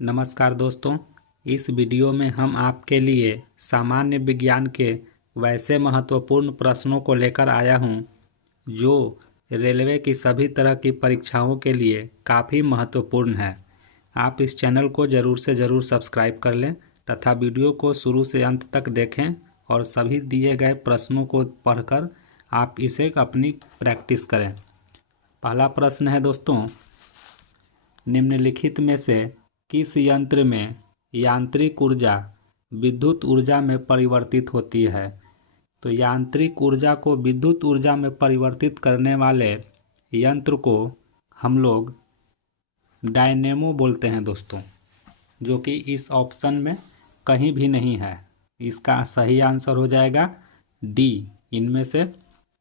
नमस्कार दोस्तों। इस वीडियो में हम आपके लिए सामान्य विज्ञान के वैसे महत्वपूर्ण प्रश्नों को लेकर आया हूं जो रेलवे की सभी तरह की परीक्षाओं के लिए काफ़ी महत्वपूर्ण है। आप इस चैनल को ज़रूर से ज़रूर सब्सक्राइब कर लें तथा वीडियो को शुरू से अंत तक देखें और सभी दिए गए प्रश्नों को पढ़कर आप इसे अपनी प्रैक्टिस करें। पहला प्रश्न है दोस्तों, निम्नलिखित में से किस यंत्र में यांत्रिक ऊर्जा विद्युत ऊर्जा में परिवर्तित होती है? तो यांत्रिक ऊर्जा को विद्युत ऊर्जा में परिवर्तित करने वाले यंत्र को हम लोग डायनेमो बोलते हैं दोस्तों, जो कि इस ऑप्शन में कहीं भी नहीं है। इसका सही आंसर हो जाएगा डी, इनमें से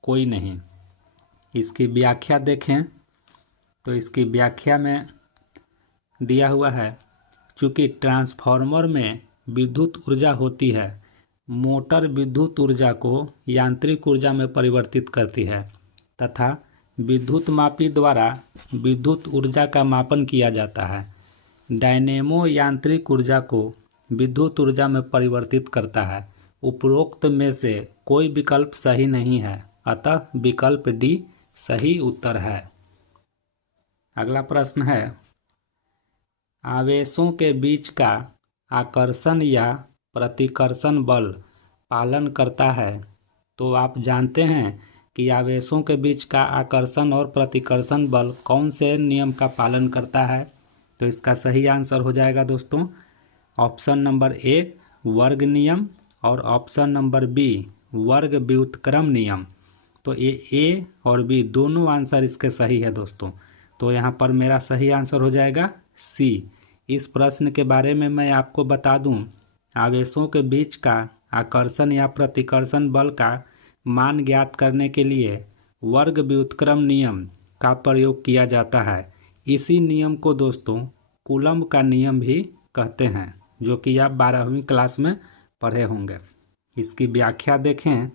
कोई नहीं। इसकी व्याख्या देखें तो इसकी व्याख्या में दिया हुआ है, चूँकि ट्रांसफार्मर में विद्युत ऊर्जा होती है, मोटर विद्युत ऊर्जा को यांत्रिक ऊर्जा में परिवर्तित करती है तथा विद्युत मापी द्वारा विद्युत ऊर्जा का मापन किया जाता है। डायनेमो यांत्रिक ऊर्जा को विद्युत ऊर्जा में परिवर्तित करता है। उपरोक्त में से कोई विकल्प सही नहीं है, अतः विकल्प डी सही उत्तर है। अगला प्रश्न है, आवेशों के बीच का आकर्षण या प्रतिकर्षण बल पालन करता है। तो आप जानते हैं कि आवेशों के बीच का आकर्षण और प्रतिकर्षण बल कौन से नियम का पालन करता है? तो इसका सही आंसर हो जाएगा दोस्तों ऑप्शन नंबर ए वर्ग नियम और ऑप्शन नंबर बी वर्ग व्युत्क्रम नियम। तो ए और बी दोनों आंसर इसके सही है दोस्तों। तो यहाँ पर मेरा सही आंसर हो जाएगा सी। इस प्रश्न के बारे में मैं आपको बता दूं, आवेशों के बीच का आकर्षण या प्रतिकर्षण बल का मान ज्ञात करने के लिए वर्ग व्युत्क्रम नियम का प्रयोग किया जाता है। इसी नियम को दोस्तों कूलम्ब का नियम भी कहते हैं, जो कि आप 12वीं क्लास में पढ़े होंगे। इसकी व्याख्या देखें,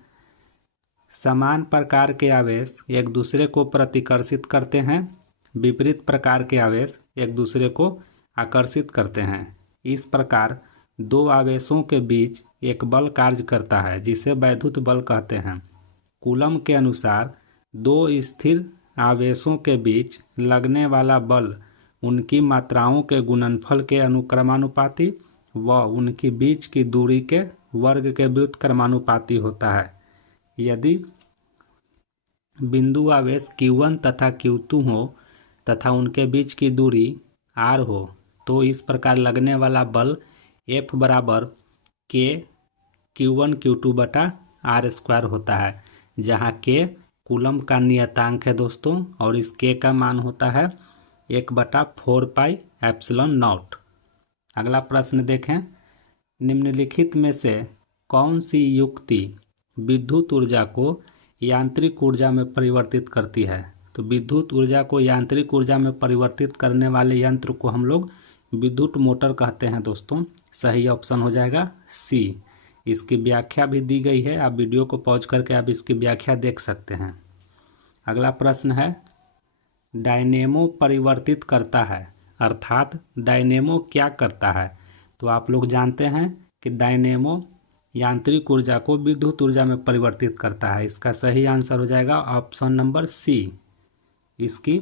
समान प्रकार के आवेश एक दूसरे को प्रतिकर्षित करते हैं, विपरीत प्रकार के आवेश एक दूसरे को आकर्षित करते हैं। इस प्रकार दो आवेशों के बीच एक बल कार्य करता है जिसे वैद्युत बल कहते हैं। कूलम्ब के अनुसार दो स्थिर आवेशों के बीच लगने वाला बल उनकी मात्राओं के गुणनफल के अनुक्रमानुपाती व उनकी बीच की दूरी के वर्ग के व्युत्क्रमानुपाती होता है। यदि बिंदु आवेश Q1 तथा Q2 हो तथा उनके बीच की दूरी r हो, तो इस प्रकार लगने वाला बल F बराबर K Q1 Q2 बटा r² होता है, जहाँ K कूलम्ब का नियतांक है दोस्तों और इस K का मान होता है 1/4πε0। अगला प्रश्न देखें, निम्नलिखित में से कौन सी युक्ति विद्युत ऊर्जा को यांत्रिक ऊर्जा में परिवर्तित करती है? तो विद्युत ऊर्जा को यांत्रिक ऊर्जा में परिवर्तित करने वाले यंत्र को हम लोग विद्युत मोटर कहते हैं दोस्तों। सही ऑप्शन हो जाएगा सी। इसकी व्याख्या भी दी गई है, आप वीडियो को पॉज करके आप इसकी व्याख्या देख सकते हैं। अगला प्रश्न है, डायनेमो परिवर्तित करता है, अर्थात डायनेमो क्या करता है? तो आप लोग जानते हैं कि डायनेमो यांत्रिक ऊर्जा को विद्युत ऊर्जा में परिवर्तित करता है। इसका सही आंसर हो जाएगा ऑप्शन नंबर सी। इसकी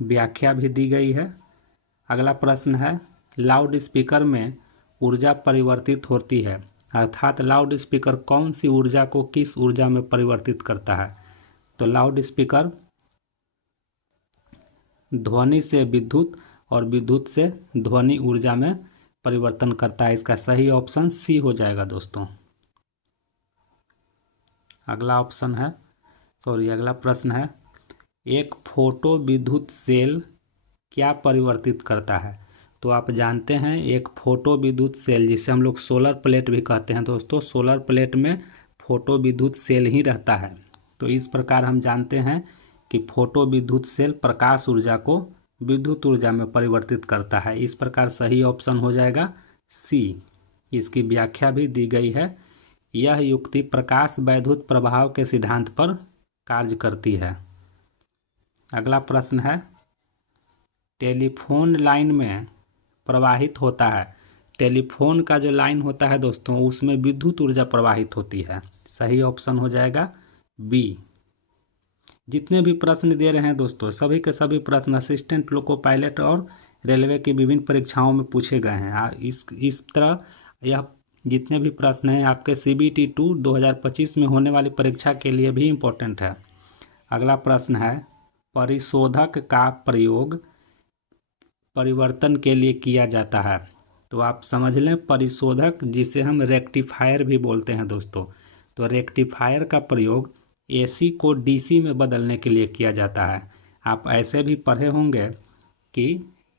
व्याख्या भी दी गई है। अगला प्रश्न है, लाउड स्पीकर में ऊर्जा परिवर्तित होती है, अर्थात लाउड स्पीकर कौन सी ऊर्जा को किस ऊर्जा में परिवर्तित करता है? तो लाउड स्पीकर ध्वनि से विद्युत और विद्युत से ध्वनि ऊर्जा में परिवर्तन करता है। इसका सही ऑप्शन सी हो जाएगा दोस्तों। अगला प्रश्न है, एक फोटो विद्युत सेल क्या परिवर्तित करता है? तो आप जानते हैं एक फोटो विद्युत सेल, जिसे हम लोग सोलर प्लेट भी कहते हैं दोस्तों, सोलर प्लेट में फोटो विद्युत सेल ही रहता है। तो इस प्रकार हम जानते हैं कि फोटो विद्युत सेल प्रकाश ऊर्जा को विद्युत ऊर्जा में परिवर्तित करता है। इस प्रकार सही ऑप्शन हो जाएगा सी। इसकी व्याख्या भी दी गई है। यह युक्ति प्रकाश वैद्युत प्रभाव के सिद्धांत पर कार्य करती है। अगला प्रश्न है, टेलीफोन लाइन में प्रवाहित होता है। टेलीफोन का जो लाइन होता है दोस्तों, उसमें विद्युत ऊर्जा प्रवाहित होती है। सही ऑप्शन हो जाएगा बी। जितने भी प्रश्न दे रहे हैं दोस्तों, सभी के सभी प्रश्न असिस्टेंट लोको पायलट और रेलवे की विभिन्न परीक्षाओं में पूछे गए हैं। इस तरह यह जितने भी प्रश्न हैं आपके CBT 2 2025 में होने वाली परीक्षा के लिए भी इम्पोर्टेंट है। अगला प्रश्न है, परिशोधक का प्रयोग परिवर्तन के लिए किया जाता है। तो आप समझ लें, परिशोधक जिसे हम रेक्टिफायर भी बोलते हैं दोस्तों, तो रेक्टिफायर का प्रयोग AC को DC में बदलने के लिए किया जाता है। आप ऐसे भी पढ़े होंगे कि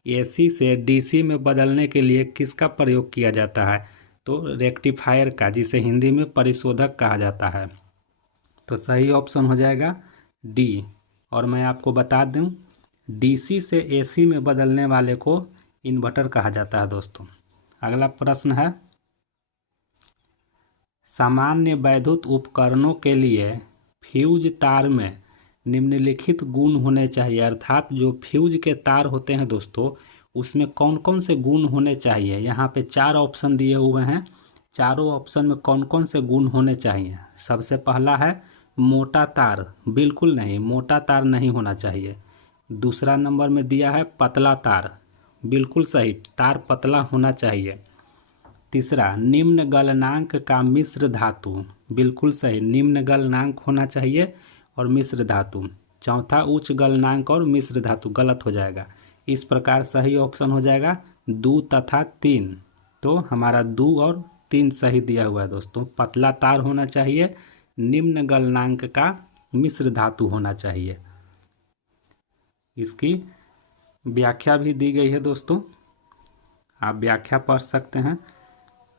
AC से DC में बदलने के लिए किसका प्रयोग किया जाता है, तो रेक्टिफायर का, जिसे हिंदी में परिशोधक कहा जाता है। तो सही ऑप्शन हो जाएगा डी। और मैं आपको बता दूं, DC से AC में बदलने वाले को इन्वर्टर कहा जाता है दोस्तों। अगला प्रश्न है, सामान्य वैद्युत उपकरणों के लिए फ्यूज तार में निम्नलिखित गुण होने चाहिए। अर्थात जो फ्यूज के तार होते हैं दोस्तों, उसमें कौन कौन से गुण होने चाहिए। यहाँ पे 4 ऑप्शन दिए हुए हैं। चारों ऑप्शन में कौन कौन से गुण होने चाहिए। सबसे पहला है मोटा तार, बिल्कुल नहीं, मोटा तार नहीं होना चाहिए। दूसरा नंबर में दिया है पतला तार, बिल्कुल सही, तार पतला होना चाहिए। तीसरा, निम्न गलनांक का मिश्र धातु, बिल्कुल सही, निम्न गलनांक होना चाहिए और मिश्र धातु। चौथा, उच्च गलनांक और मिश्र धातु, गलत हो जाएगा। इस प्रकार सही ऑप्शन हो जाएगा 2 तथा 3। तो हमारा 2 और 3 सही दिया हुआ है दोस्तों। पतला तार होना चाहिए, निम्न गलनांक का मिश्र धातु होना चाहिए। इसकी व्याख्या भी दी गई है दोस्तों, आप व्याख्या पढ़ सकते हैं।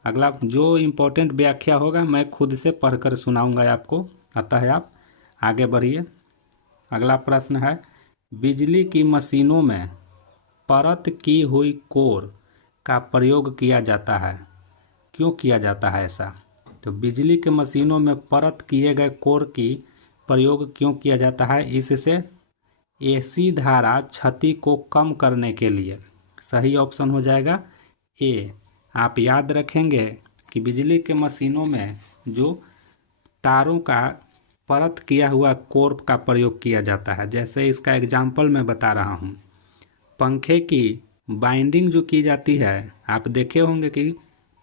अगला जो इम्पोर्टेंट व्याख्या होगा मैं खुद से पढ़कर सुनाऊंगा आपको, अतः आप आगे बढ़िए। अगला प्रश्न है, बिजली की मशीनों में परत की हुई कोर का प्रयोग किया जाता है, क्यों किया जाता है ऐसा। तो बिजली के मशीनों में परत किए गए कोर की प्रयोग क्यों किया जाता है, इससे AC धारा क्षति को कम करने के लिए। सही ऑप्शन हो जाएगा ए। आप याद रखेंगे कि बिजली के मशीनों में जो तारों का परत किया हुआ कोर का प्रयोग किया जाता है, जैसे इसका एग्जाम्पल मैं बता रहा हूँ। पंखे की बाइंडिंग जो की जाती है, आप देखे होंगे कि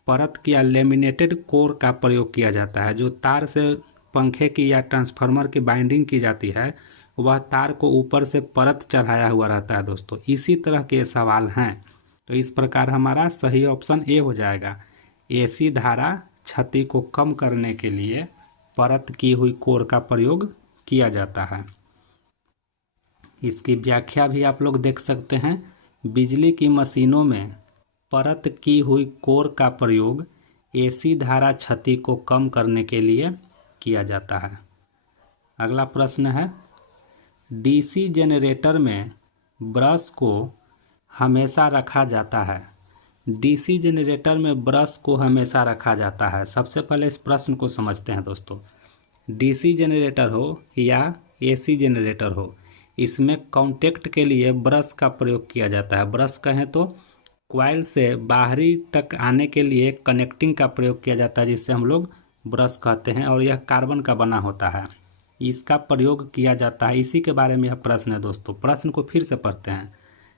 परत किया लेमिनेटेड कोर का प्रयोग किया जाता है। जो तार से पंखे की या ट्रांसफार्मर की बाइंडिंग की जाती है, वह तार को ऊपर से परत चढ़ाया हुआ रहता है दोस्तों। इसी तरह के सवाल हैं, तो इस प्रकार हमारा सही ऑप्शन ए हो जाएगा। AC धारा क्षति को कम करने के लिए परत की हुई कोर का प्रयोग किया जाता है। इसकी व्याख्या भी आप लोग देख सकते हैं। बिजली की मशीनों में परत की हुई कोर का प्रयोग AC धारा क्षति को कम करने के लिए किया जाता है। अगला प्रश्न है, DC जनरेटर में ब्रश को हमेशा रखा जाता है। DC जनरेटर में ब्रश को हमेशा रखा जाता है। सबसे पहले इस प्रश्न को समझते हैं दोस्तों। DC जनरेटर हो या AC जनरेटर हो, इसमें कांटेक्ट के लिए ब्रश का प्रयोग किया जाता है। ब्रश कहें तो कॉइल से बाहरी तक आने के लिए कनेक्टिंग का प्रयोग किया जाता है, जिससे हम लोग ब्रश कहते हैं, और यह कार्बन का बना होता है। इसका प्रयोग किया जाता है, इसी के बारे में यह प्रश्न है दोस्तों। प्रश्न को फिर से पढ़ते हैं।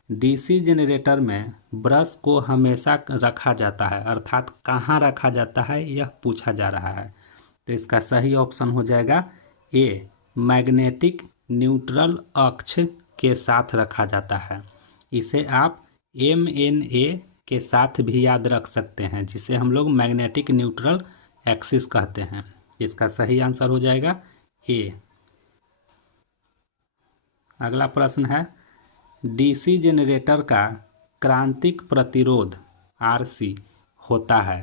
DC जनरेटर में ब्रश को हमेशा रखा जाता है, अर्थात कहाँ रखा जाता है यह पूछा जा रहा है। तो इसका सही ऑप्शन हो जाएगा ए, मैग्नेटिक न्यूट्रल अक्ष के साथ रखा जाता है। इसे आप MNA के साथ भी याद रख सकते हैं, जिसे हम लोग मैग्नेटिक न्यूट्रल एक्सिस कहते हैं। इसका सही आंसर हो जाएगा ए। अगला प्रश्न है, DC जनरेटर का क्रांतिक प्रतिरोध RC होता है।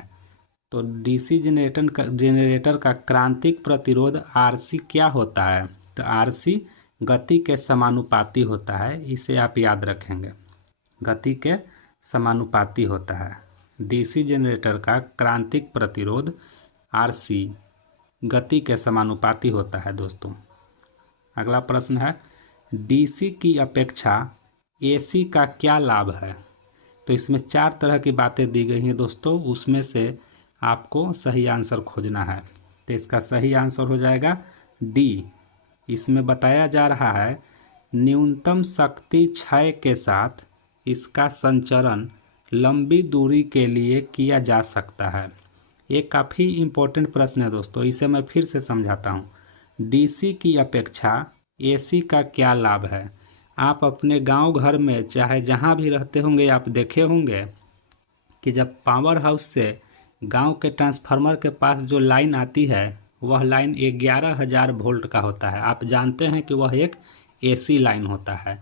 तो DC जनरेटर का क्रांतिक प्रतिरोध RC क्या होता है। तो RC गति के समानुपाती होता है, इसे आप याद रखेंगे, गति के समानुपाती होता है। DC जनरेटर का क्रांतिक प्रतिरोध RC गति के समानुपाती होता है दोस्तों। अगला प्रश्न है, DC की अपेक्षा AC का क्या लाभ है। तो इसमें 4 तरह की बातें दी गई हैं दोस्तों, उसमें से आपको सही आंसर खोजना है। तो इसका सही आंसर हो जाएगा डी। इसमें बताया जा रहा है न्यूनतम शक्ति क्षय के साथ इसका संचरण लंबी दूरी के लिए किया जा सकता है। ये काफ़ी इम्पोर्टेंट प्रश्न है दोस्तों, इसे मैं फिर से समझाता हूँ। डीसी की अपेक्षा एसी का क्या लाभ है? आप अपने गांव घर में चाहे जहां भी रहते होंगे आप देखे होंगे कि जब पावर हाउस से गांव के ट्रांसफार्मर के पास जो लाइन आती है वह लाइन 11,000 वोल्ट का होता है। आप जानते हैं कि वह एक एसी लाइन होता है।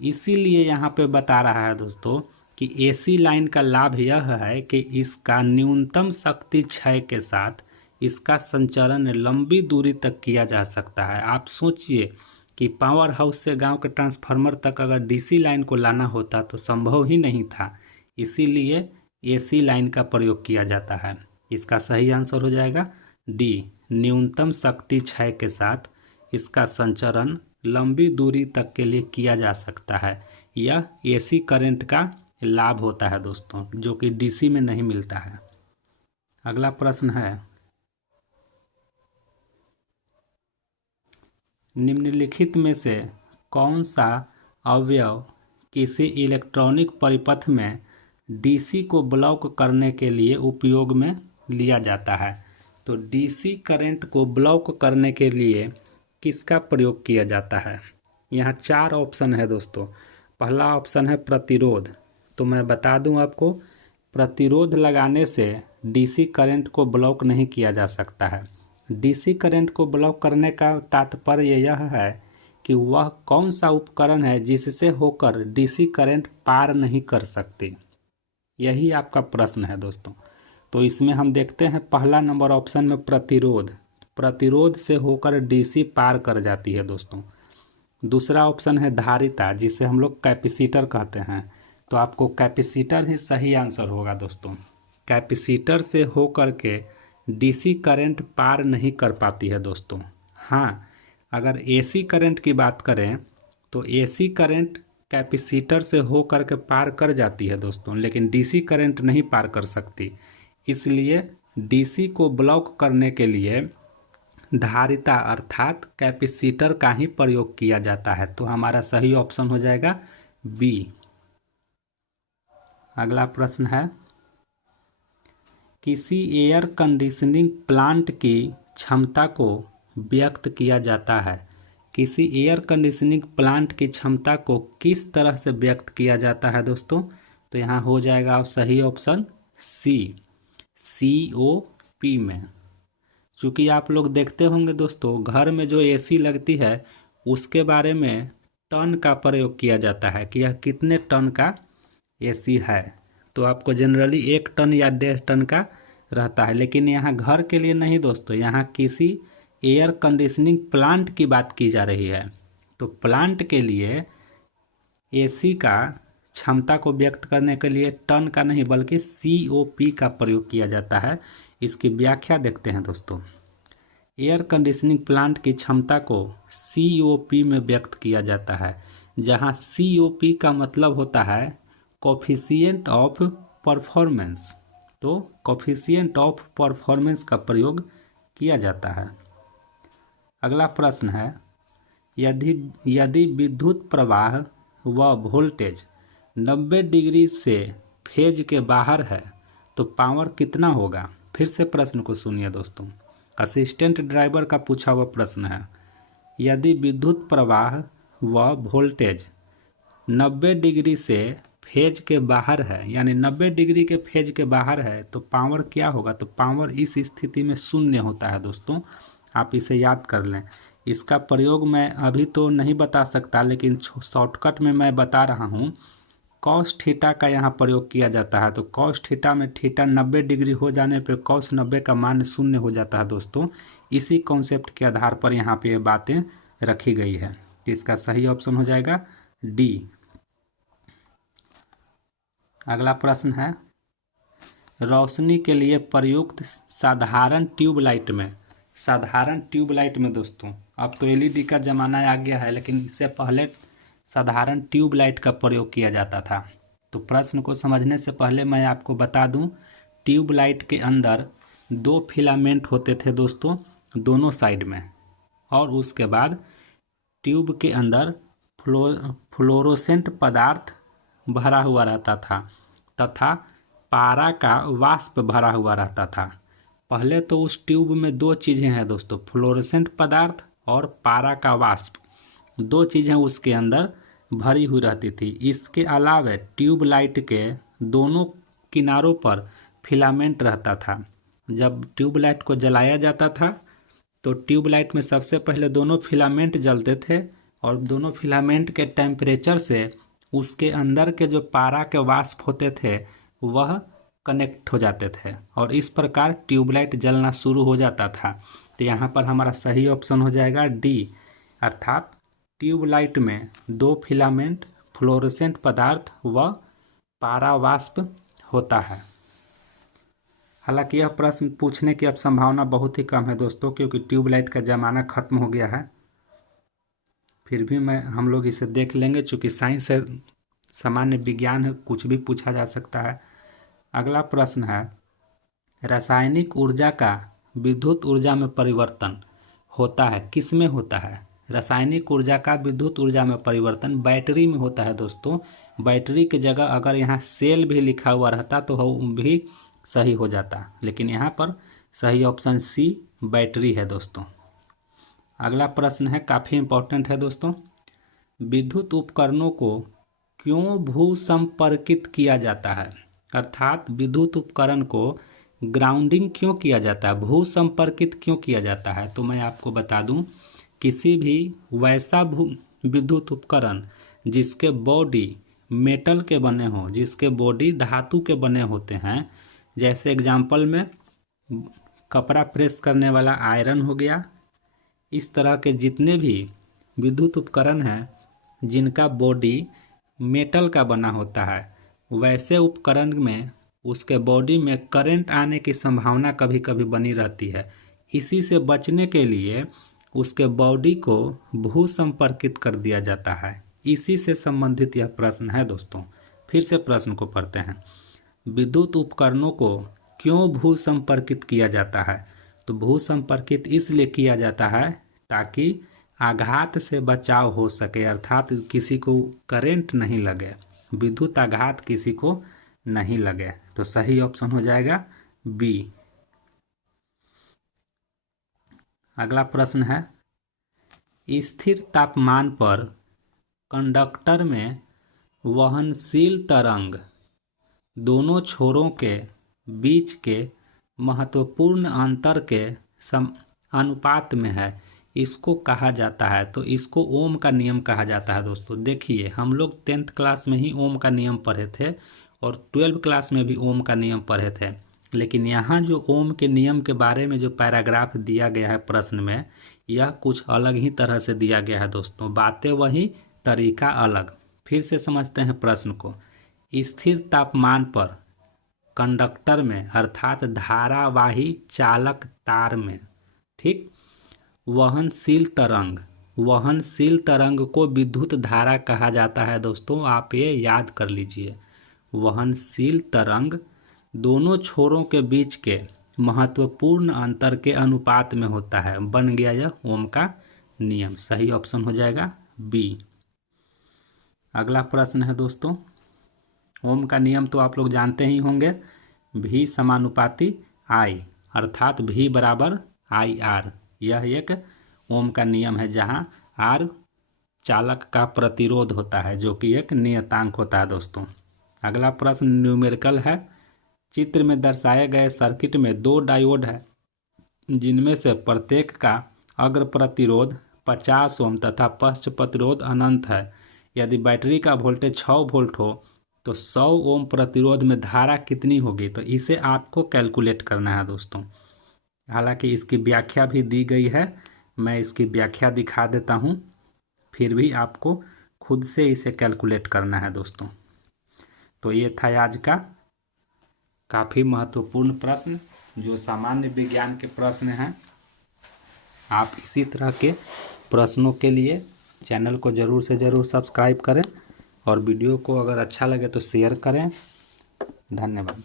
इसीलिए यहाँ पे बता रहा है दोस्तों कि एसी लाइन का लाभ यह है कि इसका न्यूनतम शक्ति क्षय के साथ इसका संचरण लंबी दूरी तक किया जा सकता है। आप सोचिए कि पावर हाउस से गांव के ट्रांसफार्मर तक अगर डीसी लाइन को लाना होता तो संभव ही नहीं था, इसीलिए एसी लाइन का प्रयोग किया जाता है। इसका सही आंसर हो जाएगा डी, न्यूनतम शक्ति क्षय के साथ इसका संचरण लंबी दूरी तक के लिए किया जा सकता है। यह एसी करंट का लाभ होता है दोस्तों, जो कि डीसी में नहीं मिलता है। अगला प्रश्न है, निम्नलिखित में से कौन सा अवयव किसी इलेक्ट्रॉनिक परिपथ में डीसी को ब्लॉक करने के लिए उपयोग में लिया जाता है? तो डीसी करंट को ब्लॉक करने के लिए किसका प्रयोग किया जाता है? यहाँ 4 ऑप्शन है दोस्तों। पहला ऑप्शन है प्रतिरोध। तो मैं बता दूं आपको, प्रतिरोध लगाने से डीसी करंट को ब्लॉक नहीं किया जा सकता है। डीसी करंट को ब्लॉक करने का तात्पर्य यह है कि वह कौन सा उपकरण है जिससे होकर डीसी करंट पार नहीं कर सकती, यही आपका प्रश्न है दोस्तों। तो इसमें हम देखते हैं पहला नंबर ऑप्शन में प्रतिरोध। प्रतिरोध से होकर डीसी पार कर जाती है दोस्तों। दूसरा ऑप्शन है धारिता, जिसे हम लोग कैपेसिटर कहते हैं। तो आपको कैपेसिटर ही सही आंसर होगा दोस्तों। कैपेसिटर से होकर के डीसी करंट पार नहीं कर पाती है दोस्तों। हाँ, अगर एसी करंट की बात करें तो एसी करंट कैपेसिटर से होकर के पार कर जाती है दोस्तों, लेकिन डीसी करंट नहीं पार कर सकती। इसलिए डीसी को ब्लॉक करने के लिए धारिता अर्थात कैपेसिटर का ही प्रयोग किया जाता है। तो हमारा सही ऑप्शन हो जाएगा बी। अगला प्रश्न है, किसी एयर कंडीशनिंग प्लांट की क्षमता को व्यक्त किया जाता है। किसी एयर कंडीशनिंग प्लांट की क्षमता को किस तरह से व्यक्त किया जाता है दोस्तों? तो यहाँ हो जाएगा सही ऑप्शन सी, COP में। चूँकि आप लोग देखते होंगे दोस्तों, घर में जो एसी लगती है उसके बारे में टन का प्रयोग किया जाता है कि यह कितने टन का एसी है। तो आपको जनरली 1 टन या 1.5 टन का रहता है, लेकिन यहाँ घर के लिए नहीं दोस्तों, यहाँ किसी एयर कंडीशनिंग प्लांट की बात की जा रही है। तो प्लांट के लिए एसी का क्षमता को व्यक्त करने के लिए टन का नहीं बल्कि COP का प्रयोग किया जाता है। इसकी व्याख्या देखते हैं दोस्तों। एयर कंडीशनिंग प्लांट की क्षमता को COP में व्यक्त किया जाता है, जहां COP का मतलब होता है कोफिशिएंट ऑफ परफॉर्मेंस। तो कोफिशिएंट ऑफ परफॉर्मेंस का प्रयोग किया जाता है। अगला प्रश्न है, यदि विद्युत प्रवाह व वोल्टेज 90 डिग्री से फेज के बाहर है तो पावर कितना होगा? फिर से प्रश्न को सुनिए दोस्तों, असिस्टेंट ड्राइवर का पूछा हुआ प्रश्न है। यदि विद्युत प्रवाह व वोल्टेज 90 डिग्री से फेज के बाहर है, यानी 90 डिग्री के फेज के बाहर है, तो पावर क्या होगा? तो पावर इस स्थिति में शून्य होता है दोस्तों, आप इसे याद कर लें। इसका प्रयोग मैं अभी तो नहीं बता सकता, लेकिन शॉर्टकट में मैं बता रहा हूँ। कॉस थीटा का यहाँ प्रयोग किया जाता है। तो कॉस थीटा में थीटा 90 डिग्री हो जाने पे कॉस 90 का मान शून्य हो जाता है दोस्तों। इसी कॉन्सेप्ट के आधार पर यहाँ पे ये बातें रखी गई है। इसका सही ऑप्शन हो जाएगा डी। अगला प्रश्न है, रोशनी के लिए प्रयुक्त साधारण ट्यूबलाइट में दोस्तों, अब तो LED का ज़माना आ गया है, लेकिन इससे पहले साधारण ट्यूबलाइट का प्रयोग किया जाता था। तो प्रश्न को समझने से पहले मैं आपको बता दूं, ट्यूबलाइट के अंदर 2 फिलामेंट होते थे दोस्तों, दोनों साइड में। और उसके बाद ट्यूब के अंदर फ्लोरोसेंट पदार्थ भरा हुआ रहता था तथा पारा का वाष्प भरा हुआ रहता था। पहले तो उस ट्यूब में 2 चीज़ें हैं दोस्तों, फ्लोरोसेंट पदार्थ और पारा का वाष्प, 2 चीज़ें उसके अंदर भरी हुई रहती थी। इसके अलावा ट्यूबलाइट के दोनों किनारों पर फिलामेंट रहता था। जब ट्यूबलाइट को जलाया जाता था तो ट्यूबलाइट में सबसे पहले दोनों फिलामेंट जलते थे और दोनों फिलामेंट के टेम्परेचर से उसके अंदर के जो पारा के वाष्प होते थे वह कनेक्ट हो जाते थे और इस प्रकार ट्यूबलाइट जलना शुरू हो जाता था। तो यहाँ पर हमारा सही ऑप्शन हो जाएगा डी, अर्थात ट्यूबलाइट में 2 फिलामेंट, फ्लोरोसेंट पदार्थ व पारा वाष्प होता है। हालांकि यह प्रश्न पूछने की अब संभावना बहुत ही कम है दोस्तों, क्योंकि ट्यूबलाइट का ज़माना ख़त्म हो गया है। फिर भी हम लोग इसे देख लेंगे, चूँकि साइंस है, सामान्य विज्ञान है, कुछ भी पूछा जा सकता है। अगला प्रश्न है, रासायनिक ऊर्जा का विद्युत ऊर्जा में परिवर्तन होता है, किस में होता है? रासायनिक ऊर्जा का विद्युत ऊर्जा में परिवर्तन बैटरी में होता है दोस्तों। बैटरी की जगह अगर यहाँ सेल भी लिखा हुआ रहता तो वो भी सही हो जाता, लेकिन यहाँ पर सही ऑप्शन सी बैटरी है दोस्तों। अगला प्रश्न है, काफ़ी इम्पोर्टेंट है दोस्तों, विद्युत उपकरणों को क्यों भू संपर्कित किया जाता है? अर्थात विद्युत उपकरण को ग्राउंडिंग क्यों किया जाता है, भू संपर्कित क्यों किया जाता है? तो मैं आपको बता दूं, किसी भी वैसा विद्युत उपकरण जिसके बॉडी मेटल के बने हों, जिसके बॉडी धातु के बने होते हैं, जैसे एग्जाम्पल में कपड़ा प्रेस करने वाला आयरन हो गया, इस तरह के जितने भी विद्युत उपकरण हैं जिनका बॉडी मेटल का बना होता है, वैसे उपकरण में उसके बॉडी में करंट आने की संभावना कभी कभी बनी रहती है। इसी से बचने के लिए उसके बॉडी को भू संपर्कित कर दिया जाता है। इसी से संबंधित यह प्रश्न है दोस्तों। फिर से प्रश्न को पढ़ते हैं, विद्युत उपकरणों को क्यों भू संपर्कित किया जाता है? तो भू संपर्कित इसलिए किया जाता है ताकि आघात से बचाव हो सके, अर्थात किसी को करंट नहीं लगे, विद्युत आघात किसी को नहीं लगे। तो सही ऑप्शन हो जाएगा बी। अगला प्रश्न है, स्थिर तापमान पर कंडक्टर में वहनशील तरंग दोनों छोरों के बीच के महत्वपूर्ण अंतर के अनुपात में है, इसको कहा जाता है। तो इसको ओम का नियम कहा जाता है दोस्तों। देखिए, हम लोग 10th क्लास में ही ओम का नियम पढ़े थे और 12th क्लास में भी ओम का नियम पढ़े थे, लेकिन यहाँ जो ओम के नियम के बारे में जो पैराग्राफ दिया गया है प्रश्न में, यह कुछ अलग ही तरह से दिया गया है दोस्तों। बातें वही, तरीका अलग। फिर से समझते हैं प्रश्न को। स्थिर तापमान पर कंडक्टर में, अर्थात धारावाही चालक तार में, ठीक, वहनशील तरंग को विद्युत धारा कहा जाता है दोस्तों। आप ये याद कर लीजिए, वहनशील तरंग दोनों छोरों के बीच के महत्वपूर्ण अंतर के अनुपात में होता है। बन गया यह ओम का नियम। सही ऑप्शन हो जाएगा बी। अगला प्रश्न है दोस्तों, ओम का नियम तो आप लोग जानते ही होंगे, भी समानुपाती आई, अर्थात भी बराबर आई आर। यह एक ओम का नियम है जहां आर चालक का प्रतिरोध होता है, जो कि एक नियतांक होता है दोस्तों। अगला प्रश्न न्यूमेरिकल है। चित्र में दर्शाए गए सर्किट में 2 डायोड है, जिनमें से प्रत्येक का अग्र प्रतिरोध 50 ओम तथा पश्च प्रतिरोध अनंत है। यदि बैटरी का वोल्टेज 6 वोल्ट हो तो 100 ओम प्रतिरोध में धारा कितनी होगी? तो इसे आपको कैलकुलेट करना है दोस्तों। हालांकि इसकी व्याख्या भी दी गई है, मैं इसकी व्याख्या दिखा देता हूं, फिर भी आपको खुद से इसे कैलकुलेट करना है दोस्तों। तो ये था आज का काफ़ी महत्वपूर्ण प्रश्न, जो सामान्य विज्ञान के प्रश्न हैं। आप इसी तरह के प्रश्नों के लिए चैनल को ज़रूर से ज़रूर सब्सक्राइब करें और वीडियो को अगर अच्छा लगे तो शेयर करें। धन्यवाद।